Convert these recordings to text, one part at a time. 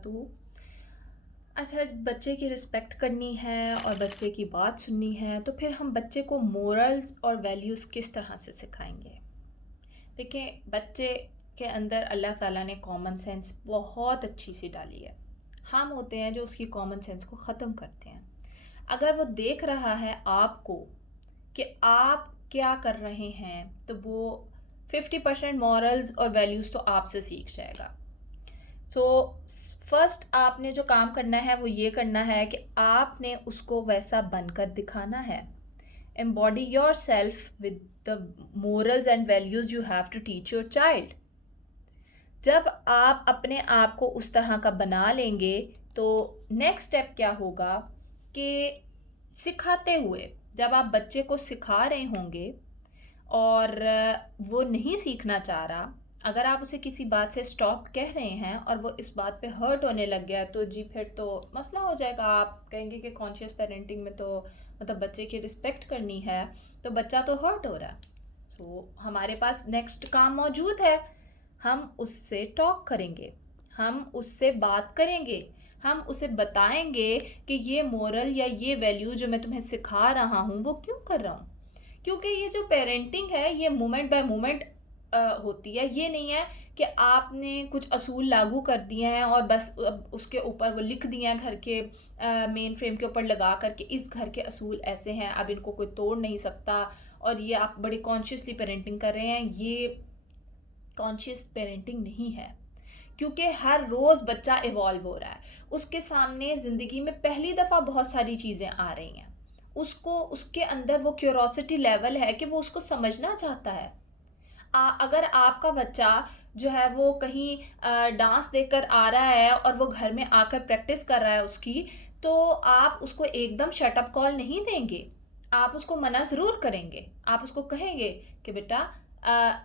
वबरकातुहू। अच्छा, बच्चे की रिस्पेक्ट करनी है और बच्चे की बात सुननी है, तो फिर हम बच्चे को मोरल्स और वैल्यूज़ किस तरह से सिखाएंगे? देखिए, बच्चे के अंदर अल्लाह ताला ने कॉमन सेंस बहुत अच्छी सी डाली है। हम होते हैं जो उसकी कॉमन सेंस को ख़त्म करते हैं। अगर वो देख रहा है आपको कि आप क्या कर रहे हैं, तो वो 50% मॉरल्स और वैल्यूज़ तो आपसे सीख जाएगा। सो फर्स्ट आपने जो काम करना है वो ये करना है कि आपने उसको वैसा बनकर दिखाना है। Embody yourself with the morals and values you have to teach your child. जब आप अपने आप को उस तरह का बना लेंगे, तो नेक्स्ट स्टेप क्या होगा कि सिखाते हुए, जब आप बच्चे को सिखा रहे होंगे और वो नहीं सीखना चाह रहा, अगर आप उसे किसी बात से स्टॉप कह रहे हैं और वो इस बात पे हर्ट होने लग गया, तो जी फिर तो मसला हो जाएगा। आप कहेंगे कि कॉन्शियस पेरेंटिंग में तो मतलब बच्चे की रिस्पेक्ट करनी है, तो बच्चा तो हर्ट हो रहा है। सो हमारे पास नेक्स्ट काम मौजूद है। हम उससे टॉक करेंगे, हम उससे बात करेंगे, हम उसे बताएंगे कि ये मोरल या ये वैल्यू जो मैं तुम्हें सिखा रहा हूँ वो क्यों कर रहा हूँ। क्योंकि ये जो पेरेंटिंग है ये मोमेंट बाय मोमेंट होती है। ये नहीं है कि आपने कुछ असूल लागू कर दिए हैं और बस अब उसके ऊपर वो लिख दिए हैं घर के मेन फ्रेम के ऊपर लगा करके, इस घर के असूल ऐसे हैं, अब इनको कोई तोड़ नहीं सकता, और ये आप बड़ी कॉन्शियसली पेरेंटिंग कर रहे हैं। ये कॉन्शियस पेरेंटिंग नहीं है, क्योंकि हर रोज़ बच्चा इवॉल्व हो रहा है। उसके सामने ज़िंदगी में पहली दफ़ा बहुत सारी चीज़ें आ रही हैं। उसको उसके अंदर वो क्यूरोसिटी लेवल है कि वो उसको समझना चाहता है। अगर आपका बच्चा जो है वो कहीं डांस देखकर आ रहा है और वो घर में आकर प्रैक्टिस कर रहा है उसकी, तो आप उसको एकदम शट अप कॉल नहीं देंगे। आप उसको मना ज़रूर करेंगे। आप उसको कहेंगे कि बेटा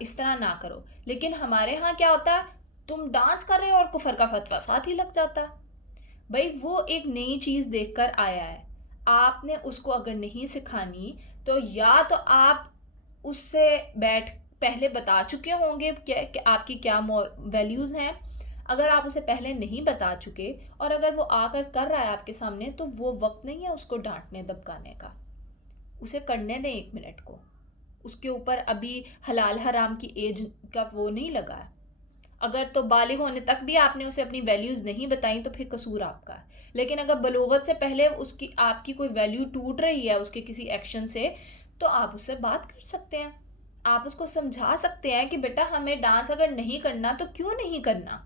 इस तरह ना करो। लेकिन हमारे यहाँ क्या होता है, तुम डांस कर रहे हो और कुफर का फतवा साथ ही लग जाता है। भाई वो एक नई चीज़ देखकर आया है, आपने उसको अगर नहीं सिखानी, तो या तो आप उससे बैठ पहले बता चुके होंगे कि आपकी क्या वैल्यूज़ हैं। अगर आप उसे पहले नहीं बता चुके और अगर वो आकर कर रहा है आपके सामने, तो वो वक्त नहीं है उसको डांटने दबकाने का। उसे करने दें 1 मिनट को। उसके ऊपर अभी हलाल हराम की एज का वो नहीं लगा है। अगर तो बालिग होने तक भी आपने उसे अपनी वैल्यूज़ नहीं बताई, तो फिर कसूर आपका है। लेकिन अगर बलोगत से पहले उसकी आपकी कोई वैल्यू टूट रही है उसके किसी एक्शन से, तो आप उससे बात कर सकते हैं। आप उसको समझा सकते हैं कि बेटा हमें डांस अगर नहीं करना तो क्यों नहीं करना।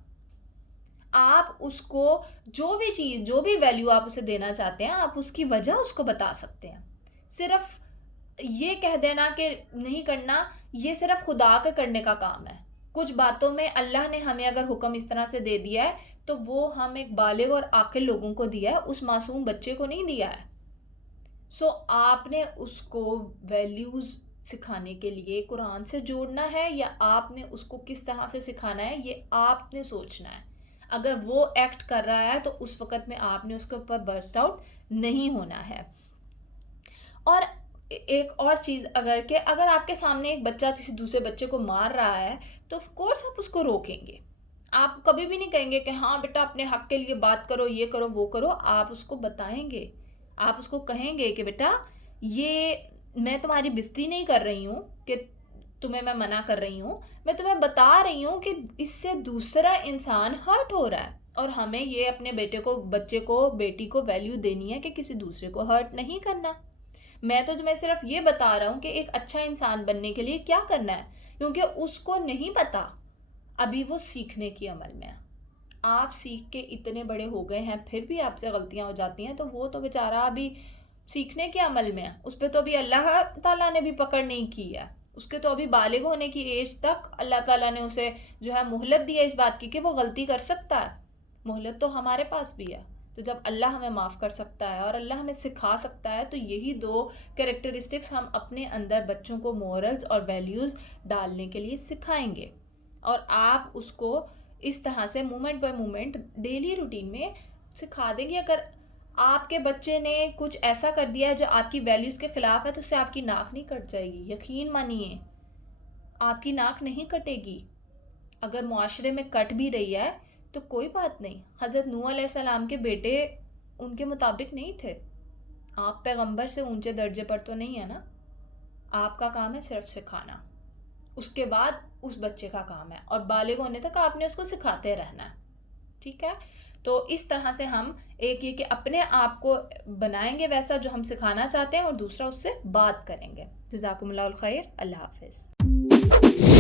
आप उसको जो भी चीज़, जो भी वैल्यू आप उसे देना चाहते हैं, आप उसकी वजह उसको बता सकते हैं। सिर्फ ये कह देना कि नहीं करना, ये सिर्फ खुदा के करने का काम है। कुछ बातों में अल्लाह ने हमें अगर हुक्म इस तरह से दे दिया है, तो वो हम एक बालिग और आकिल लोगों को दिया है, उस मासूम बच्चे को नहीं दिया है। सो आपने उसको वैल्यूज़ सिखाने के लिए कुरान से जोड़ना है, या आपने उसको किस तरह से सिखाना है ये आपने सोचना है। अगर वो एक्ट कर रहा है तो उस वक़्त में आपने उसके ऊपर बर्स्ट आउट नहीं होना है। और एक और चीज़, अगर आपके सामने एक बच्चा किसी दूसरे बच्चे को मार रहा है, तो ऑफ कोर्स आप उसको रोकेंगे। आप कभी भी नहीं कहेंगे कि हाँ बेटा अपने हक के लिए बात करो, ये करो वो करो। आप उसको बताएंगे, आप उसको कहेंगे कि बेटा ये मैं तुम्हारी बेइज्जती नहीं कर रही हूँ कि तुम्हें मैं मना कर रही हूँ, मैं तुम्हें बता रही हूँ कि इससे दूसरा इंसान हर्ट हो रहा है, और हमें ये अपने बच्चे को बेटी को वैल्यू देनी है कि किसी दूसरे को हर्ट नहीं करना। मैं तो तुम्हें सिर्फ ये बता रहा हूँ कि एक अच्छा इंसान बनने के लिए क्या करना है, क्योंकि उसको नहीं पता, अभी वो सीखने की अमल में है। आप सीख के इतने बड़े हो गए हैं फिर भी आपसे गलतियां हो जाती हैं, तो वो तो बेचारा अभी सीखने के अमल में है। उस पर तो अभी अल्लाह ताला ने भी पकड़ नहीं की है। उसके तो अभी बालिग होने की एज तक अल्लाह ताला ने उसे जो है मोहलत दी है इस बात की कि वो गलती कर सकता है। मोहलत तो हमारे पास भी है। तो जब अल्लाह हमें माफ़ कर सकता है और अल्लाह हमें सिखा सकता है, तो यही दो कैरेक्टरिस्टिक्स हम अपने अंदर बच्चों को मोरल्स और वैल्यूज़ डालने के लिए सिखाएंगे। और आप उसको इस तरह से moment bye moment daily routine में सिखा देंगे। अगर आपके बच्चे ने कुछ ऐसा कर दिया है जो आपकी वैल्यूज़ के ख़िलाफ़ है, तो उससे आपकी नाक नहीं कट जाएगी, यकीन मानिए, आपकी नाक नहीं कटेगी। अगर मुआशरे में कट भी रही है, तो कोई बात नहीं, हज़रत नूह अलैहिस्सलाम के बेटे उनके मुताबिक नहीं थे। आप पैगंबर से ऊंचे दर्जे पर तो नहीं है ना। आपका काम है सिर्फ सिखाना, उसके बाद उस बच्चे का काम है, और बालिग होने तक आपने उसको सिखाते रहना है। ठीक है, तो इस तरह से हम एक ये कि अपने आप को बनाएंगे वैसा जो हम सिखाना चाहते हैं, और दूसरा उससे बात करेंगे। जज़ाकुमुल्लाहुल खैर, अल्लाह हाफिज़।